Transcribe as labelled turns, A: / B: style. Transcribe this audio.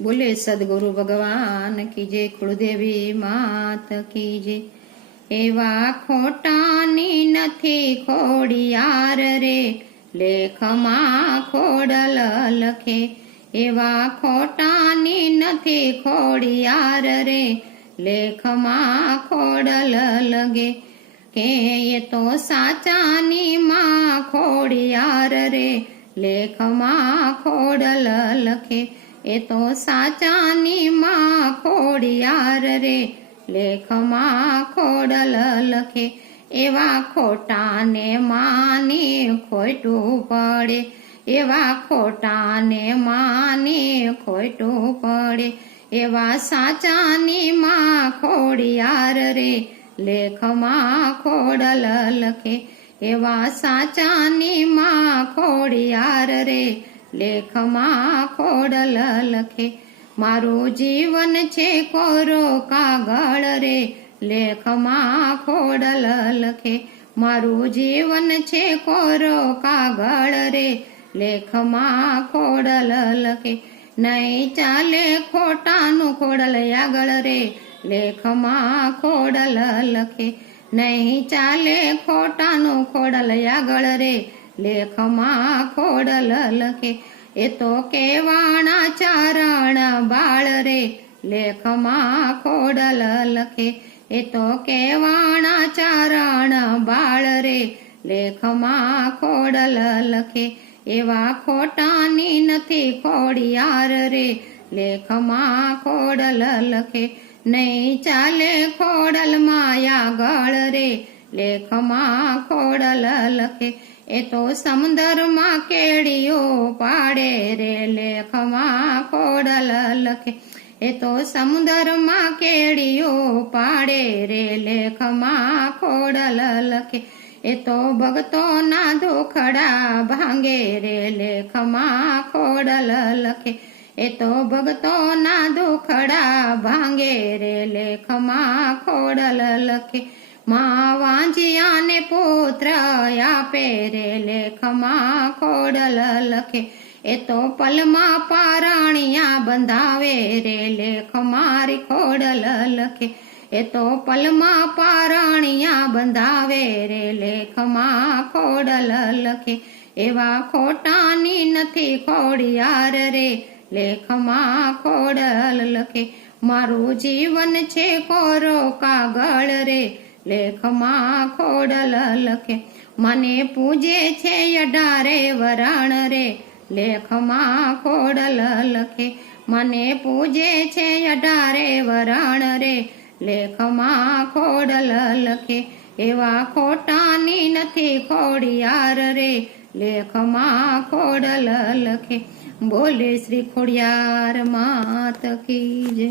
A: બોલે, સદગુરુ ભગવાન કી જય, કુળદેવી માત કી જય. એવા ખોટાની નથી ખોડિયાર રે, લેખમાં ખોડલ લખે. એવા ખોટાની નથી ખોડિયાર રે, લેખમાં ખોડલ લગે. કે એ તો સાચાની માં ખોડિયાર રે, લેખમાં ખોડલ લખે. એ તો સાચાની માં ખોડિયાર રે. લેખમાં ખોડલ લખે, એવા ખોટાને માને ખોટું પડે. એવા ખોટાને માને ખોટું પડે. એવા સાચાની માં ખોડિયાર રે. લેખમાં ખોડલ લખે, એવા સાચાની માં ખોડિયાર રે. લેખમાં ખોડલ લખે. મારું જીવન છે કોરો કાગળ રે. લેખમાં ખોડલ લખે. મારું જીવન છે કોરો કાગળ રે. લેખમાં ખોડલ લખે. નહીં ચાલે ખોટાનું ખોડલ આગળ રે. લેખમાં ખોડલ લખે. નહીં ચાલે ખોટાનું ખોડલ આગળ રે. લેખમાં ખોડલ લખે. એ તો કેવાણા ચારણ બાળ રે. લેખમાં ખોડલ લખે. એ તો કેવાણા ચારણ બાળ રે. લેખમાં ખોડલ લખે. એવા ખોટાની નથી ખોડિયાર રે. લેખમાં ખોડલ લખે. નહીં ચાલે ખોડલ માયા ગળ રે. લેખમાં ખોડલ લખે. એ તો સમંદરમાં કેડીઓ પાડે રે લેખમાં કોડલ લખે. એ તો સમુદરમાં કેડીઓ પાડે રે લેખમાં કોડલ લખે. એ તો ભક્તોના દુખડા ભાંગે રે લેખમાં કોડલ લખે. એ તો ભક્તોના દુખડા ભાંગે રે લેખમાં કોડલ લખે. મા વાંજિયાને પુત્ર આપે લેખમાં ખોડલ લખે. એ તો પલમાં પારાણિયા બંધાવે રે લેખ મારી ખોડલ લખે. એ તો પલમાં પારાણિયા બંધાવે રે લેખમાં ખોડલ લખે. એવા ખોટાની નથી ખોડિયાર રે લેખમાં ખોડલ લખે. મારું જીવન છે કોરો કાગળ રે લેખમાં ખોડલ લખે. મને પૂજે છે અઢારે વરાણ રે. લેખમાં ખોડલ લખે. મને પૂજે છે અઢારે વરાણ રે. લેખમાં ખોડલ લખે. એવા ખોટાની નથી ખોડિયાર રે. લેખમાં ખોડલ લખે. બોલે શ્રી ખોડિયાર માત કી જય.